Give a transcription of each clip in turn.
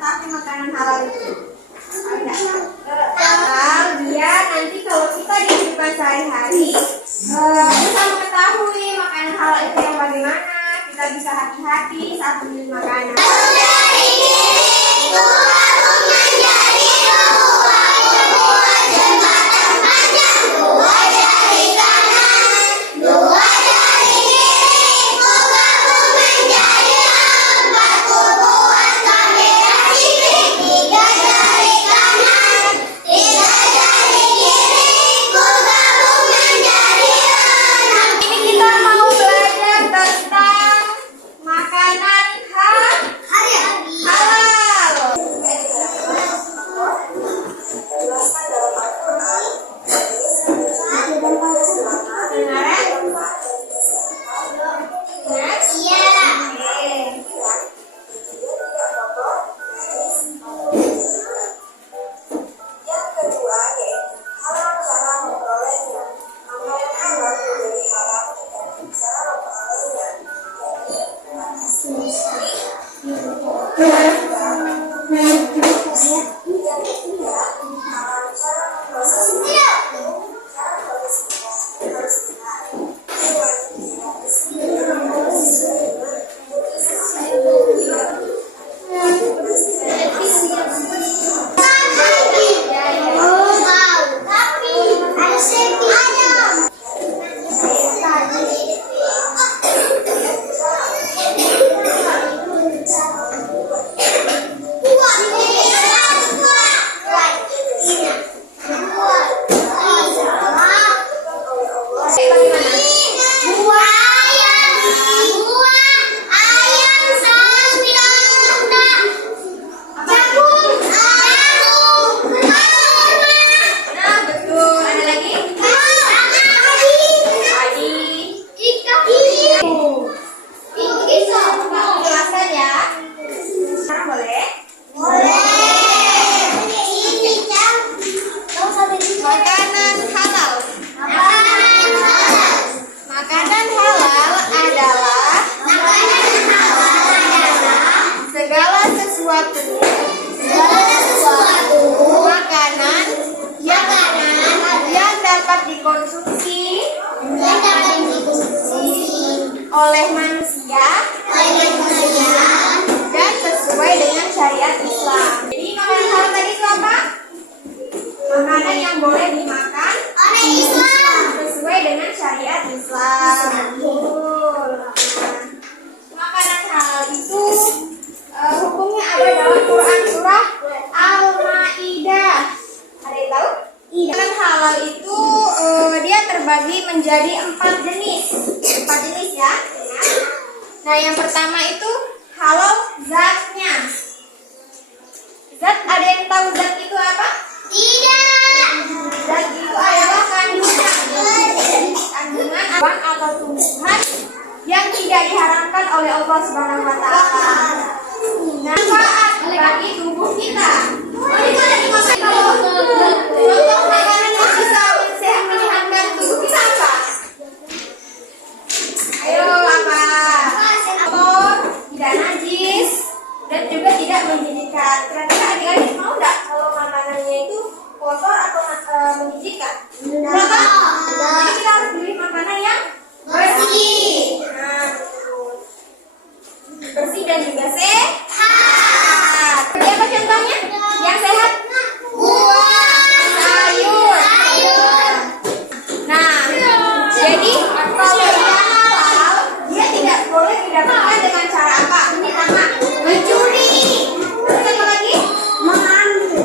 mengetahui makanan halal itu? Halal dia nanti kalau kita di kehidupan sehari-hari bisa mengetahui makanan halal itu yang bagaimana, kita bisa hati-hati saat memilih makanan. Makanan yang dapat dikonsumsi oleh manusia dan sesuai dengan syariat Islam. Jadi makanan halal tadi itu apa? Makanan yang boleh dimakan oleh Islam sesuai dengan syariat Islam. Makanan halal itu hukumnya ada dalam Quran surah Al-Maidah. Ada yang tahu? Makanan halal itu dia terbagi menjadi 4 jenis. 4 jenis ya. Nah, yang pertama itu halal zatnya. Zat, ada yang tahu zat itu apa? Tidak. Zat itu adalah kandungan atau tumbuhan yang tidak diharamkan oleh Allah Subhanahu wa taala. Manfaat bagi tubuh kita. Contoh makanan yang bisa menyehatkan tubuh kita apa? Ayo apa? Kotor, tidak najis, dan juga tidak menjijikkan. Kira-kira adik-adik mau nggak kalau makanannya itu kotor atau menjijikkan? Kenapa? Jadi kita harus pilih makanan yang bersih. Nah, bersih dan juga sehat. Apa contohnya? Yang sehat? Buah, sayur. Nah, jadi kalau dia halal, dia tidak boleh didapatkan dengan cara apa? Pertama, mencuri. Terus apa lagi? Mengambil.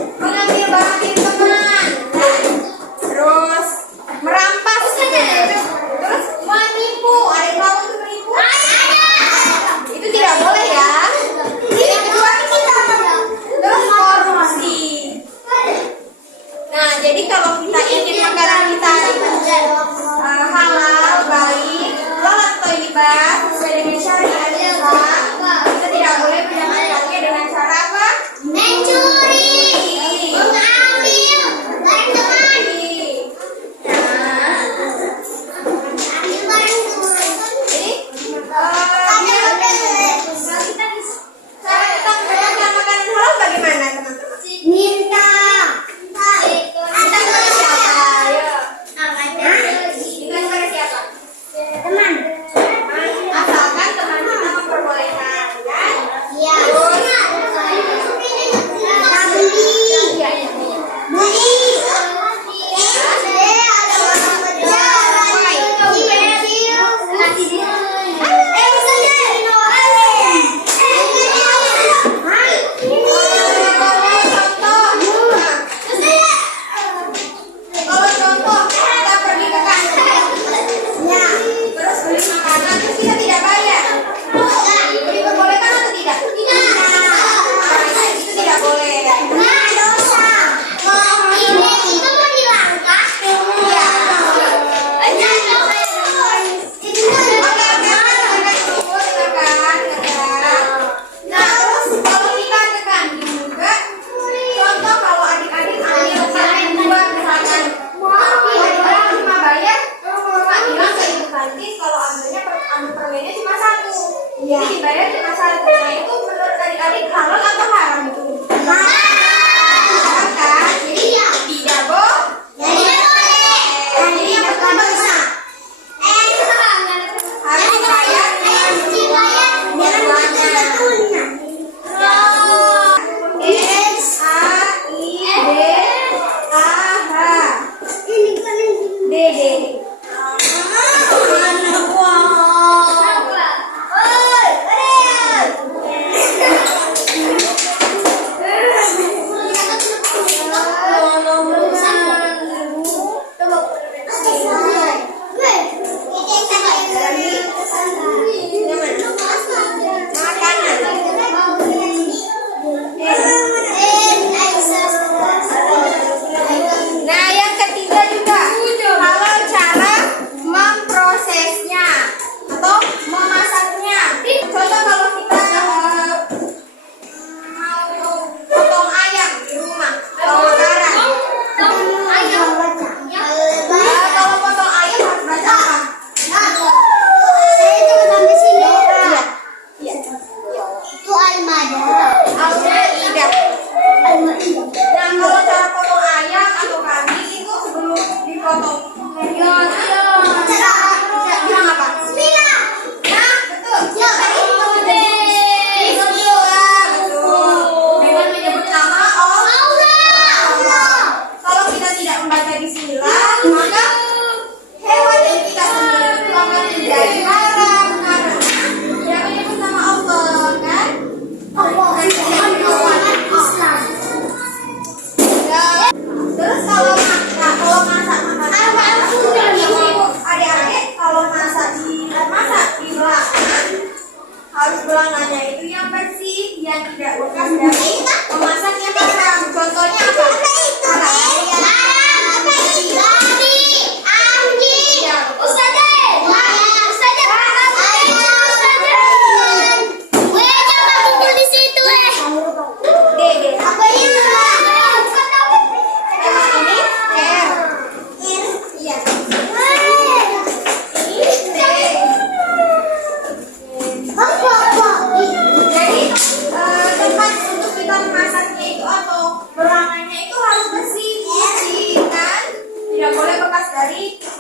tidak bekas dari memasak yang haram. Contohnya apa?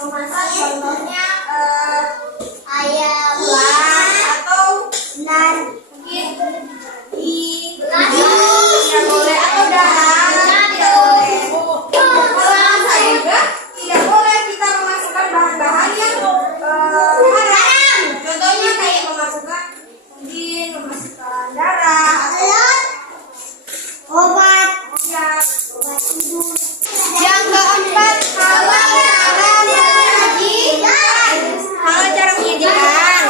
Memasak contohnya ayam atau mungkin tidak boleh atau darah tidak boleh. Kalau masak juga tidak boleh kita memasukkan bahan-bahan yang haram. Contohnya kayak memasukkan darah atau obat tidur. Yang keempat, halal cara menyajikan.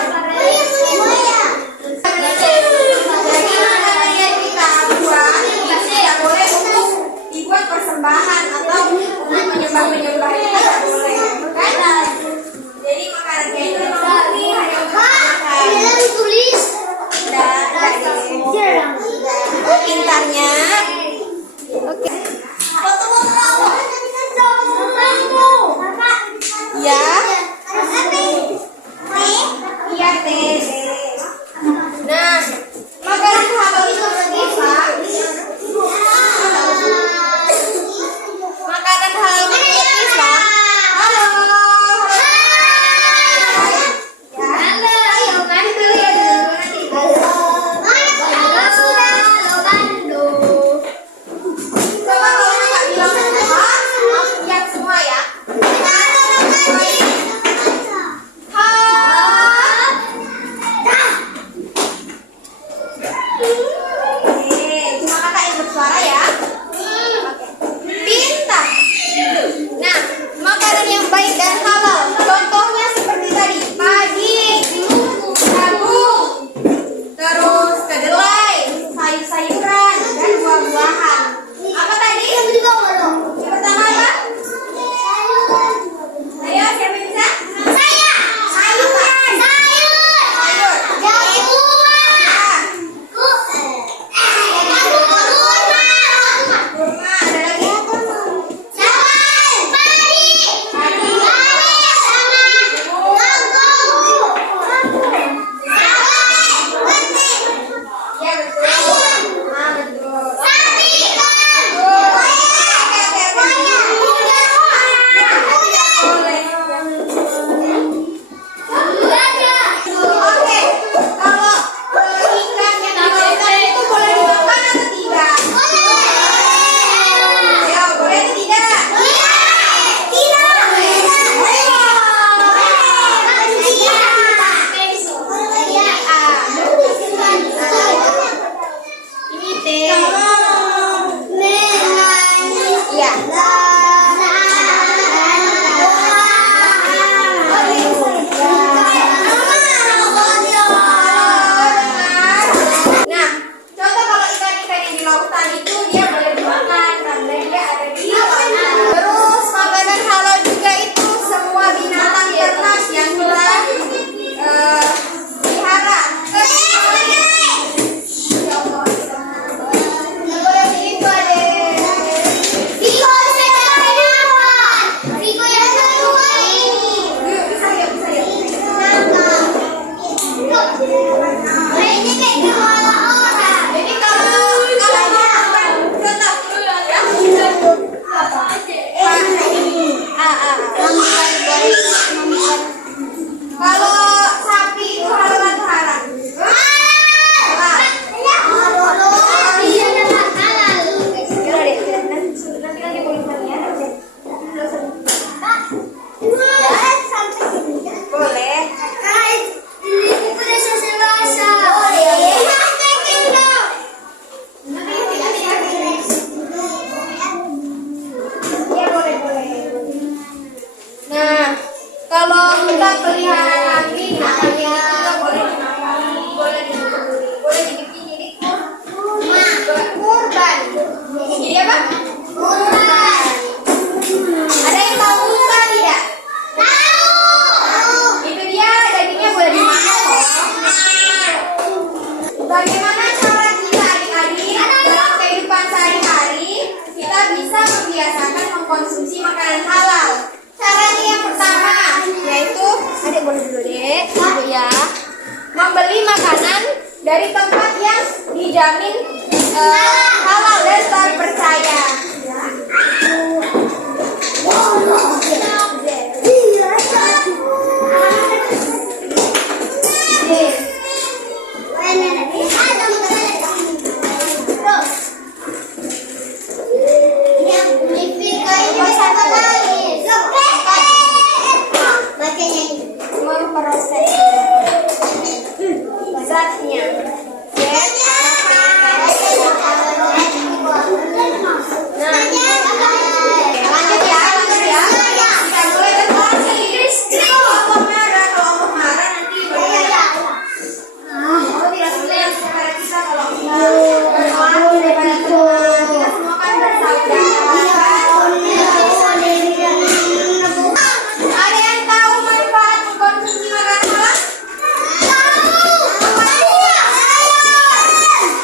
Jadi makanan yang kita buat itu tidak boleh untuk dibuat persembahan atau untuk menyembah itu tidak boleh. Kan? Jadi makanannya itu murni hanya untuk makan. Tulis. Pintarnya. Oke. Ya. Iya, Teh. Nah, makanan halal itu apa? Makanan halal itu apa? Halo. Halo, ayo bantu ya dulu nanti. Halo, bantu. Coba kalau nggak bilang semua, langsung lihat semua ya. Suara ya. Pintar. Nah, makanan yang baik dan halal. Contohnya seperti tadi, pagi, jagung, terus kedelai, sayur-sayuran, dan buah-buahan. Apa tadi? Yang pertama apa? Ayo, siapa yang bisa? Saya. Sayuran. Sayur. Jagung. membeli makanan dari tempat yang dijamin halal dan terpercaya. Memproses zatnya. Lanjut ya. Kita mulai dengan kalau marah nanti tidak boleh kepada kita kalau daripada kita semua kan bersaudara. Ada yang tahu manfaat mengkonsumsi makanan halal?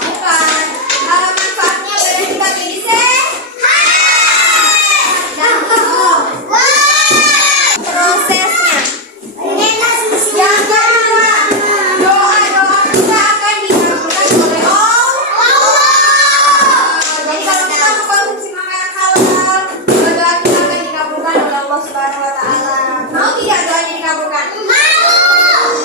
Bukan. Kalau manfaatnya badan kita jadi sehat. Dan prosesnya. Yang kedua, doa-doa kita akan dikabulkan oleh Allah. Jadi kalau kita mengkonsumsi makanan halal, doa kita akan dikabulkan oleh Allah Subhanahu wa taala. Mau tidak doanya dikabulkan?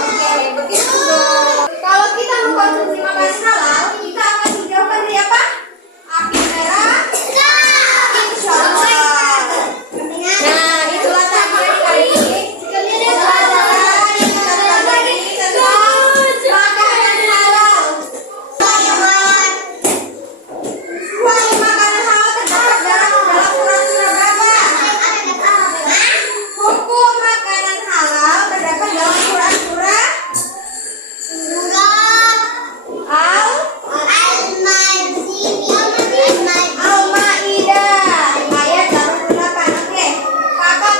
Oke, begitu dong. Kalau kita mengkonsumsi makanan halal, kita akan dijauhkan dari apa? Api neraka. Insya Allah. Nah, itulah takdir kali ini. Pelajaran yang kita pelajari tentang makanan halal. Makanan halal terdapat dalam Quran surah berapa? Hukum makanan halal terdapat dalam Quran surah Al-Maidah ayat 88. Oke, kakak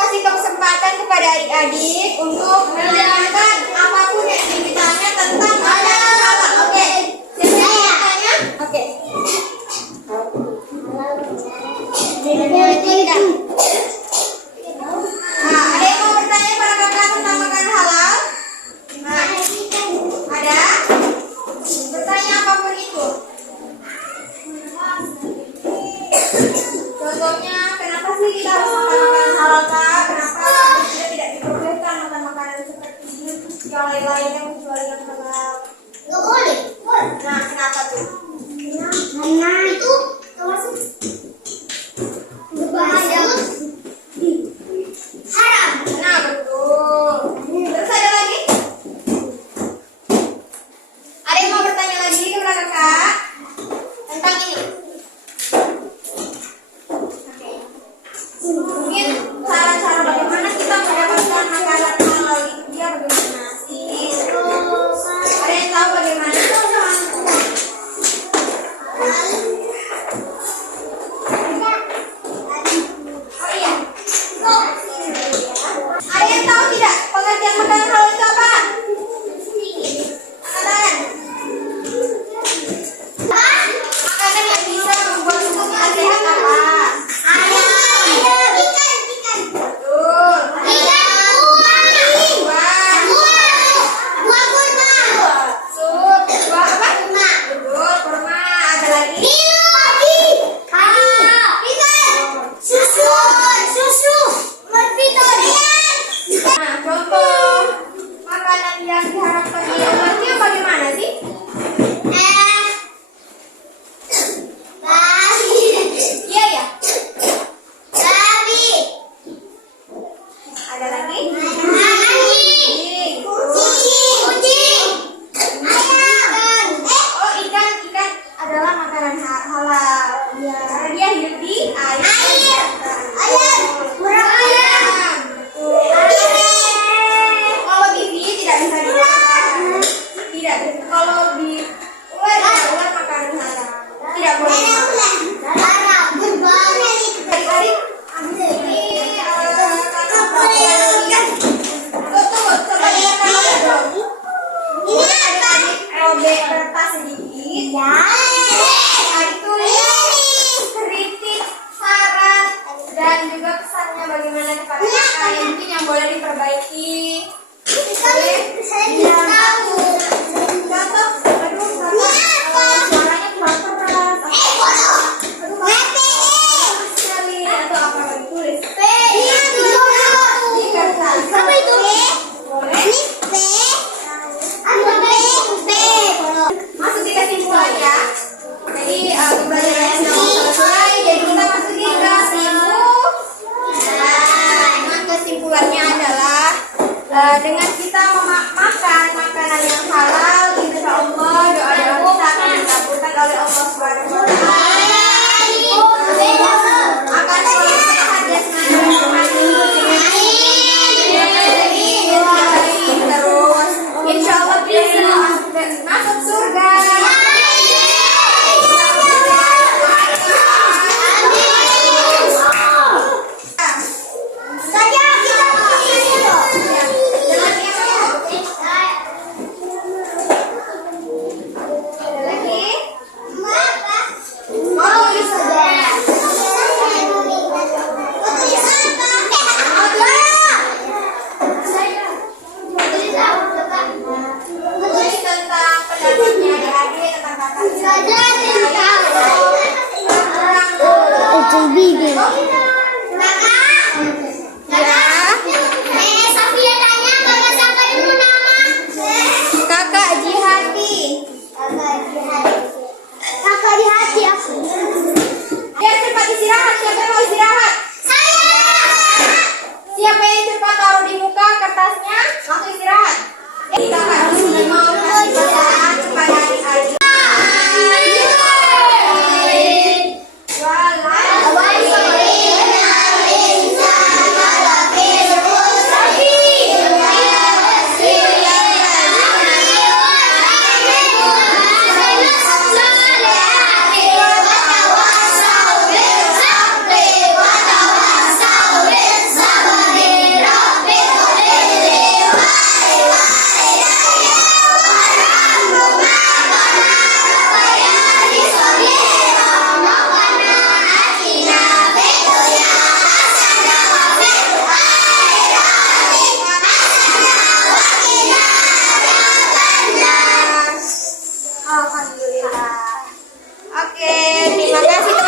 kasih kesempatan kepada adik-adik untuk menanyakan apapun yang ingin ditanya tentang makanan halal. Oke, siapa yang mau tanya? Oke. Nah, ada yang mau bertanya pada kakak tentang makanan halal? Nah, ada? Bertanya apapun itu. Contohnya, kenapa sih kita harus makan makanan halal, Kak? Kenapa kita tidak diperbolehkan makan makanan seperti yang lain-lain yang kecuali yang halal? Nggak boleh. Nah, kenapa tuh? Karena itu termasuk berbahaya. Haram. Nah, betul. Terus ada lagi? Ada yang mau bertanya lagi kepada kakak tentang ini? Oke. Mungkin cara-cara bagaimana kita mendapatkan makanan halal itu dia bagaimana sih? Ada yang tahu bagaimana? Oh iya. Ada yang tahu tidak pengertian makanan halal itu apa? Makanan. Makanan yang bisa membuat tubuh kita sehat apa? Betul. Sup. Buah apa? Betul. Kurma. Ada lagi? Nah, contoh makanan yang diharapkan diobati bagaimana sih? Iya ya. Ada lagi? Oh, ikan adalah makanan halal. Ya, karena dia hidup di air. Kalau bibi tidak bisa dimakan. Tidak bisa. Kalau di ular makanan halal. Tidak boleh. Adik-adik, ini kakak lihat. Tunggu, coba lihat kalau dong. Ini adik robek kertas sedikit. Adik tulis kritik, saran, dan juga pesannya bagaimana kepada kakak yang mungkin yang boleh diperbaiki. Alhamdulillah. Oke, terima kasih